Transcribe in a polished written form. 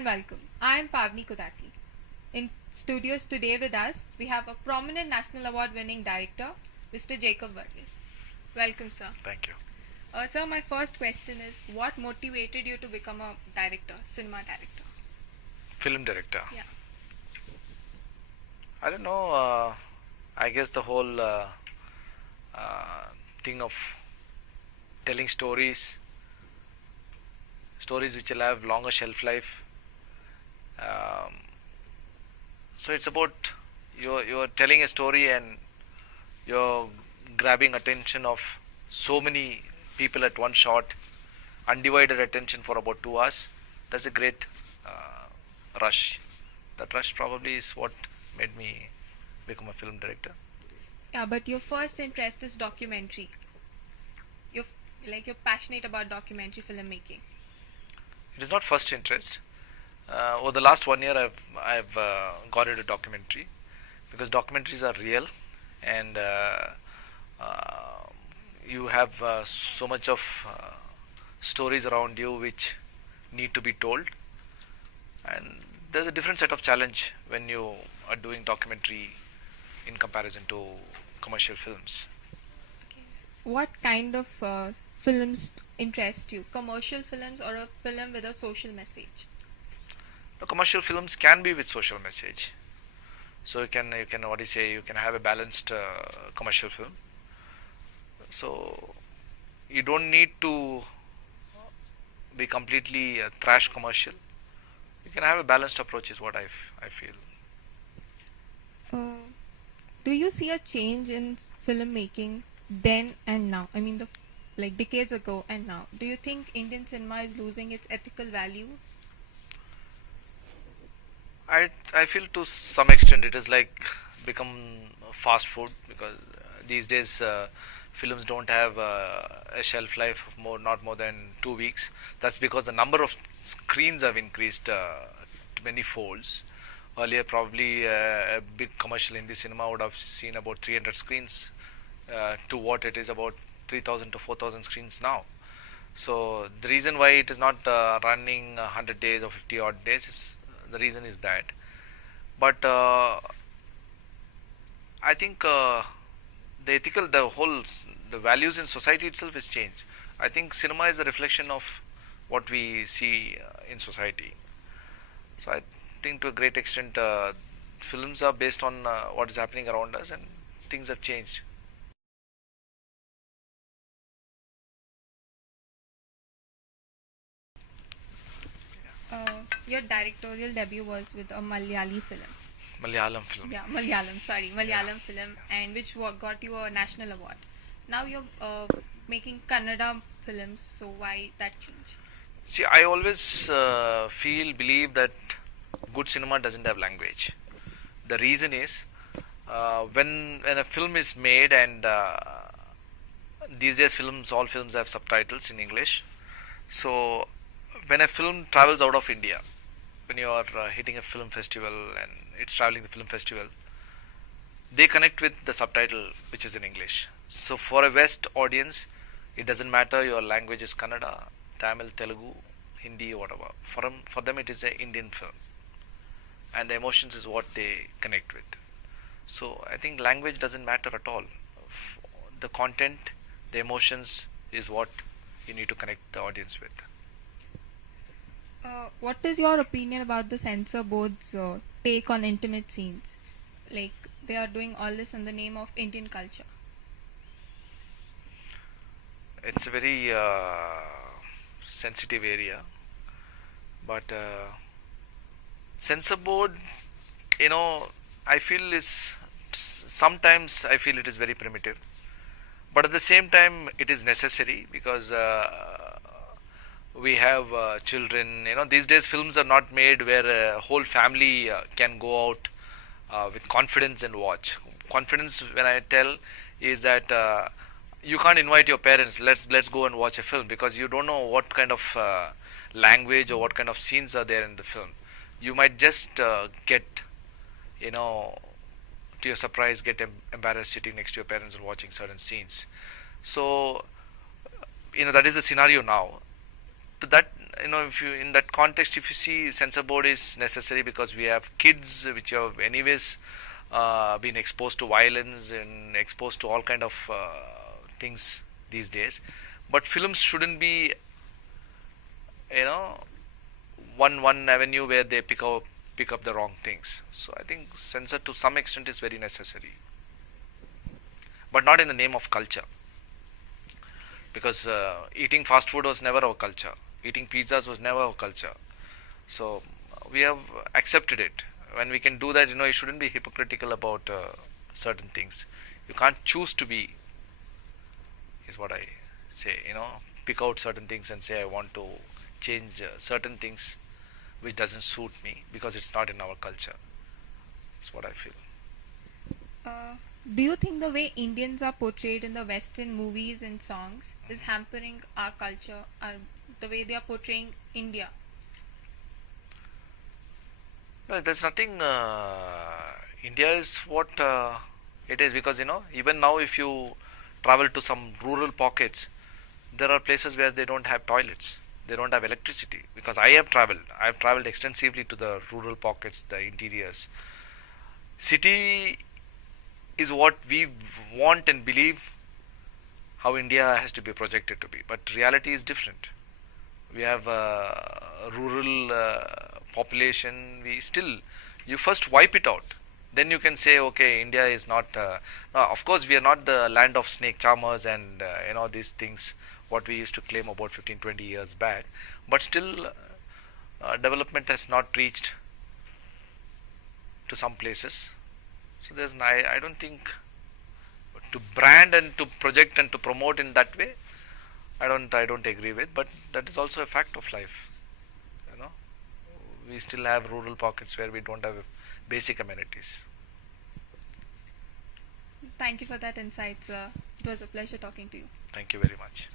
and welcome. I am Pavni Kodati. In studios today with us, we have a prominent National Award winning director, Mr. Jacob Varghese. Welcome, sir. Thank you. Sir, my first question is, what motivated you to become a director, cinema director? Film director. Yeah. I don't know. I guess the whole thing of telling stories which will have longer shelf life. So it's about you're telling a story and you're grabbing attention of so many people at one shot, undivided attention for about 2 hours. That's a great rush. That rush probably is what made me become a film director. Yeah, but your first interest is documentary. You're passionate about documentary filmmaking. It is not first interest. Over the last 1 year, I've got into documentary because documentaries are real, and you have so much of stories around you which need to be told, and there's a different set of challenge when you are doing documentary in comparison to commercial films. Okay. What kind of films interest you? Commercial films or a film with a social message? The commercial films can be with social message, so you can you can have a balanced commercial film. So you don't need to be completely trash commercial. You can have a balanced approach is what I feel. Do you see a change in filmmaking then and now? I mean, decades ago and now. Do you think Indian cinema is losing its ethical value? I feel to some extent it is like become fast food, because these days films don't have a shelf life of not more than 2 weeks. That's because the number of screens have increased many folds. Earlier, probably a big commercial Hindi cinema would have seen about 300 screens to what it is about 3,000 to 4,000 screens now. So the reason why it is not running 100 days or 50 odd days is the reason is that. But I think the values in society itself has changed. I think cinema is a reflection of what we see in society. So I think to a great extent films are based on what is happening around us, and things have changed. Your directorial debut was with a Malayali film. Malayalam film. Yeah, Malayalam film, and which got you a national award. Now you're making Kannada films, so why that change? See, I always believe that good cinema doesn't have language. The reason is when a film is made, and these days all films have subtitles in English. So when a film travels out of India, when you are hitting a film festival and it's traveling the film festival, they connect with the subtitle which is in English. So for a West audience, it doesn't matter your language is Kannada, Tamil, Telugu, Hindi, whatever. For them it is an Indian film, and the emotions is what they connect with. So I think language doesn't matter at all. The content, the emotions is what you need to connect the audience with. What is your opinion about the censor board's take on intimate scenes? Like, they are doing all this in the name of Indian culture. It's a very sensitive area, but censor board, I feel sometimes I feel it is very primitive, but at the same time it is necessary, because we have children. These days films are not made where a whole family can go out with confidence and watch. Confidence, when I tell, is that you can't invite your parents, let's go and watch a film, because you don't know what kind of language or what kind of scenes are there in the film. You might just get, to your surprise, get embarrassed sitting next to your parents and watching certain scenes. So that is the scenario now. That if you in that context, if you see, censor board is necessary because we have kids which have anyways been exposed to violence and exposed to all kind of things these days. But films shouldn't be, you know, one avenue where they pick up the wrong things. So I think censor to some extent is very necessary, but not in the name of culture. Because eating fast food was never our culture. Eating pizzas was never our culture. So we have accepted it. When we can do that, you shouldn't be hypocritical about certain things. You can't choose to be, is what I say. Pick out certain things and say I want to change certain things which doesn't suit me because it's not in our culture. That's what I feel. Do you think the way Indians are portrayed in the Western movies and songs is hampering our culture, or the way they are portraying India? Well, there's nothing. India is what it is, because even now if you travel to some rural pockets, there are places where they don't have toilets, they don't have electricity. Because I've traveled extensively to the rural pockets, the interiors. City is what we want and believe how India has to be projected to be, but reality is different. We have a rural population. You first wipe it out, then you can say, okay, India is not. No, of course, we are not the land of snake charmers and these things what we used to claim about 15, 20 years back. But still, development has not reached to some places. So I don't think to brand and to project and to promote in that way, I don't agree with. But that is also a fact of life. We still have rural pockets where we don't have basic amenities. Thank you for that insight, sir. It was a pleasure talking to you. Thank you very much.